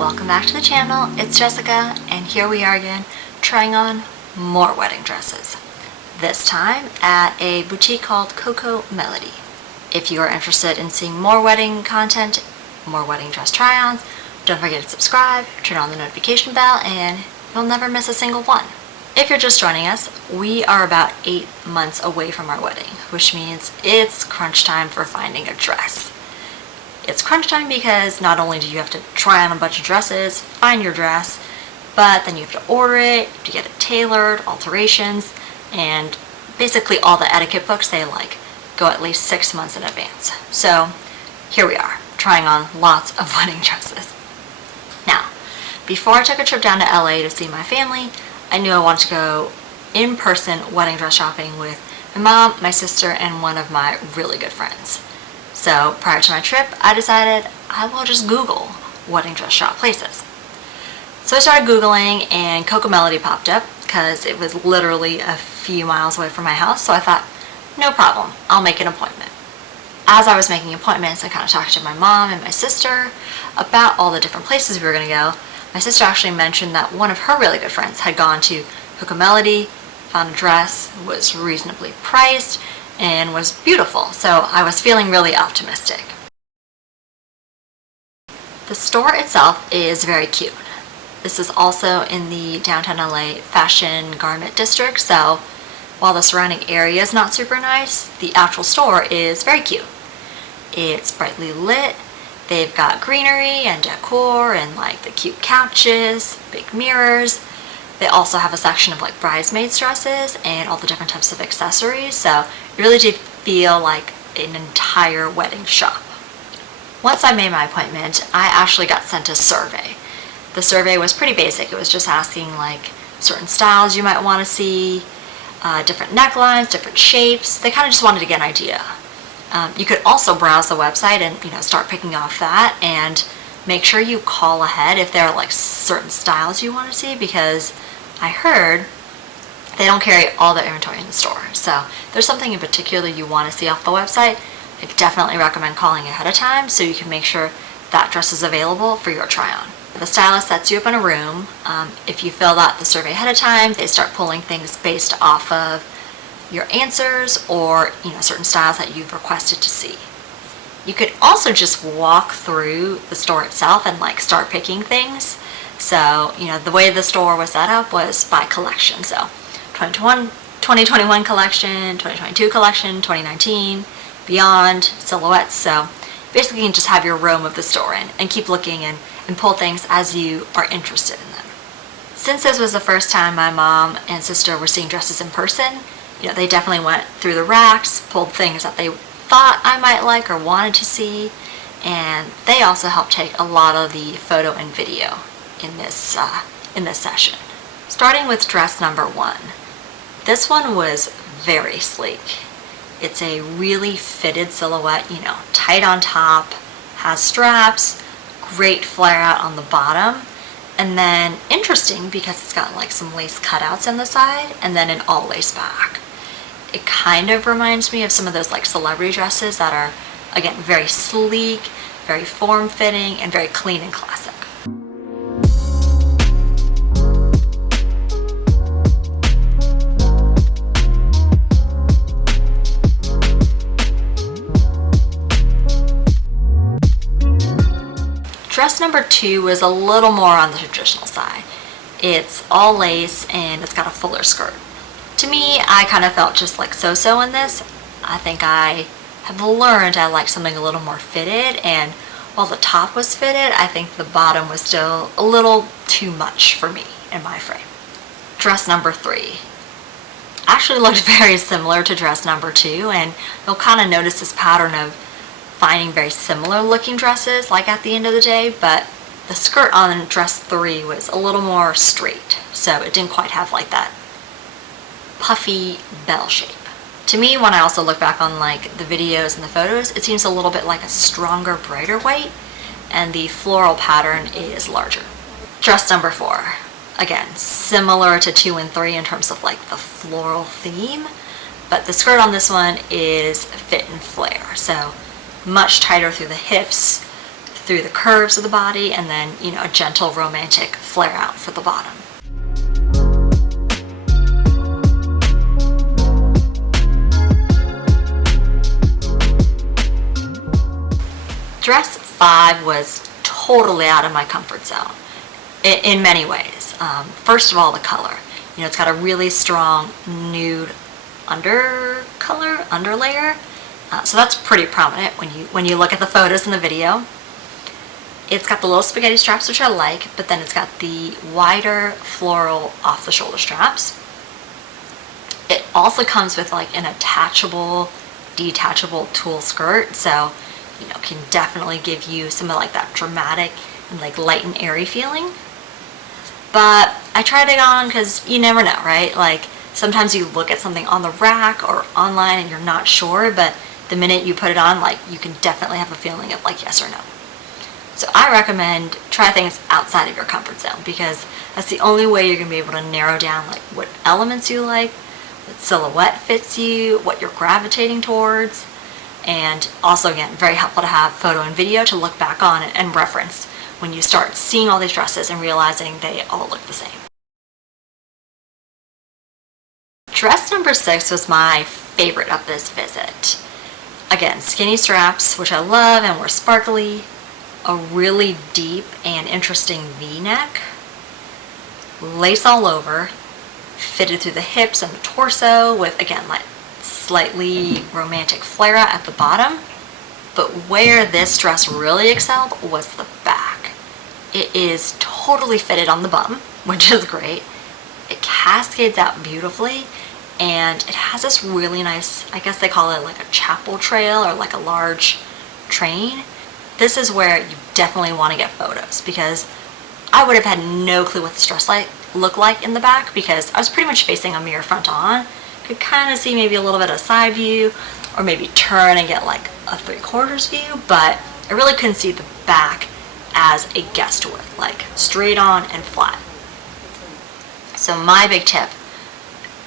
Welcome back to the channel. It's Jessica, and here we are again trying on more wedding dresses. This time at a boutique called Cocomelody. If you are interested in seeing more wedding content, more wedding dress try-ons, don't forget to subscribe, turn on the notification bell, and you'll never miss a single one. If you're just joining us, we are about 8 months away from our wedding, which means it's crunch time for finding a dress. It's crunch time because not only do you have to try on a bunch of dresses, find your dress, but then you have to order it, you have to get it tailored, alterations, and basically all the etiquette books say go at least 6 months in advance. So here we are, trying on lots of wedding dresses. Now, before I took a trip down to LA to see my family, I knew I wanted to go in-person wedding dress shopping with my mom, my sister, and one of my really good friends. So prior to my trip, I decided I will just Google wedding dress shop places. So I started Googling and Cocomelody popped up because it was literally a few miles away from my house. So I thought, no problem, I'll make an appointment. As I was making appointments, I kind of talked to my mom and my sister about all the different places we were going to go. My sister actually mentioned that one of her really good friends had gone to Cocomelody, found a dress, was reasonably priced, and was beautiful, so I was feeling really optimistic. The store itself is very cute. This is also in the downtown LA fashion garment district, so while the surrounding area is not super nice, the actual store is very cute. It's brightly lit. They've got greenery and decor and the cute couches, big mirrors. They also have a section of bridesmaids dresses and all the different types of accessories, so it really did feel like an entire wedding shop. Once I made my appointment, I actually got sent a survey. The survey was pretty basic. It was just asking certain styles you might want to see, different necklines, different shapes. They kind of just wanted to get an idea. You could also browse the website and start picking off that, and make sure you call ahead if there are certain styles you want to see, because I heard they don't carry all their inventory in the store. So if there's something in particular you want to see off the website, I definitely recommend calling ahead of time so you can make sure that dress is available for your try on. The stylist sets you up in a room. If you fill out the survey ahead of time, they start pulling things based off of your answers or certain styles that you've requested to see. You could also just walk through the store itself and start picking things. So the way the store was set up was by collection. So 2021 collection, 2022 collection, 2019, beyond, silhouettes. So basically you can just have your roam of the store and keep looking and pull things as you are interested in them. Since this was the first time my mom and sister were seeing dresses in person, they definitely went through the racks, pulled things that they thought I might like or wanted to see, and they also helped take a lot of the photo and video in this session. Starting with dress number 1. This one was very sleek. It's a really fitted silhouette, tight on top, has straps, great flare out on the bottom, and then interesting because it's got some lace cutouts on the side and then an all lace back. It kind of reminds me of some of those celebrity dresses that are, again, very sleek, very form-fitting, and very clean and classic. Dress number 2 was a little more on the traditional side. It's all lace and it's got a fuller skirt. To me, I kind of felt just so-so in this. I think I have learned I like something a little more fitted, and while the top was fitted, I think the bottom was still a little too much for me in my frame. Dress number 3 actually looked very similar to dress number 2, and you'll kind of notice this pattern of finding very similar looking dresses at the end of the day, but the skirt on dress 3 was a little more straight, so it didn't quite have that puffy bell shape. To me, when I also look back on the videos and the photos, it seems a little bit like a stronger, brighter white, and the floral pattern is larger. Dress number 4. Again, similar to 2 and 3 in terms of the floral theme, but the skirt on this one is fit and flare, so much tighter through the hips, through the curves of the body, and then, you know, a gentle romantic flare out for the bottom. Dress 5 was totally out of my comfort zone in many ways. First of all, the color. You know, it's got a really strong nude underlayer, so that's pretty prominent when you look at the photos in the video. It's got the little spaghetti straps, which I like, but then it's got the wider floral off-the-shoulder straps. It also comes with like an detachable tulle skirt, so you know, can definitely give you some of like that dramatic and like light and airy feeling. But I tried it on because you never know, right? Like sometimes you look at something on the rack or online and you're not sure, but the minute you put it on, like you can definitely have a feeling of like yes or no. So I recommend try things outside of your comfort zone, because that's the only way you're gonna be able to narrow down like what elements you like, what silhouette fits you, what you're gravitating towards. And also, again, very helpful to have photo and video to look back on and reference when you start seeing all these dresses and realizing they all look the same. Dress number 6 was my favorite of this visit. Again, skinny straps, which I love and were sparkly, a really deep and interesting V-neck, lace all over, fitted through the hips and the torso with, again, like slightly romantic flare out at the bottom. But where this dress really excelled was the back. It is totally fitted on the bum, which is great. It cascades out beautifully, and it has this really nice, I guess they call it like a chapel trail or like a large train. This is where you definitely want to get photos, because I would have had no clue what this dress looked like in the back, because I was pretty much facing a mirror front on. Could kind of see maybe a little bit of side view, or maybe turn and get like a 3/4 view, but I really couldn't see the back as a guest would, like straight on and flat. So my big tip,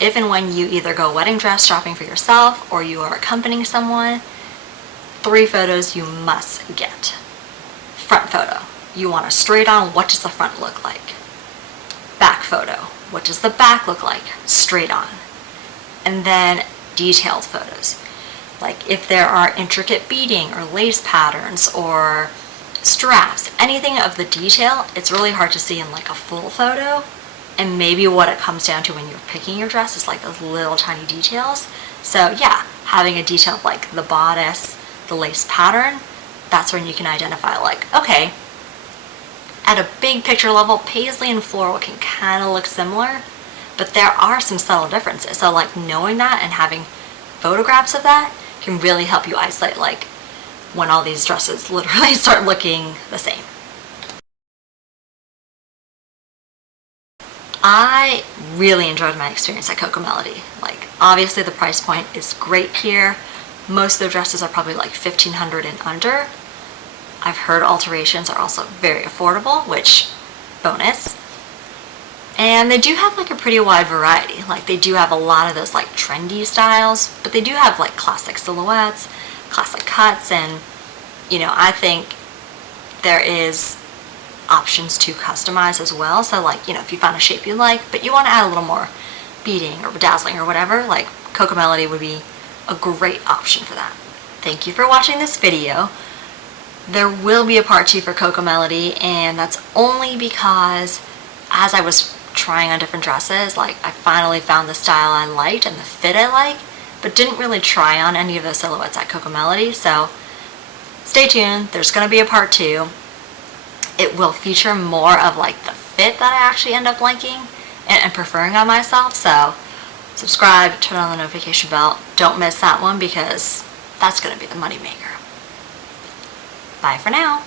if and when you either go wedding dress shopping for yourself or you are accompanying someone, 3 photos you must get. Front photo, you want a straight on, what does the front look like? Back photo, what does the back look like? Straight on. And then detailed photos, like if there are intricate beading or lace patterns or straps, anything of the detail, it's really hard to see in like a full photo. And maybe what it comes down to when you're picking your dress is like those little tiny details. So yeah, having a detail like the bodice, the lace pattern, that's when you can identify like, okay, at a big picture level, paisley and floral can kind of look similar, but there are some subtle differences. So like knowing that and having photographs of that can really help you isolate like when all these dresses literally start looking the same. I really enjoyed my experience at Cocomelody. Like obviously the price point is great here. Most of their dresses are probably like $1,500 and under. I've heard alterations are also very affordable, which bonus. And they do have like a pretty wide variety. Like they do have a lot of those like trendy styles, but they do have like classic silhouettes, classic cuts, and you know, I think there is options to customize as well. So like, you know, if you find a shape you like, but you want to add a little more beading or bedazzling or whatever, like Cocomelody would be a great option for that. Thank you for watching this video. There will be a part 2 for Cocomelody, and that's only because as I was trying on different dresses, like I finally found the style I liked and the fit I like, but didn't really try on any of those silhouettes at Cocomelody. So stay tuned, there's going to be a part 2. It will feature more of like the fit that I actually end up liking and preferring on myself. So subscribe, turn on the notification bell. Don't miss that one, because that's going to be the money maker. Bye for now.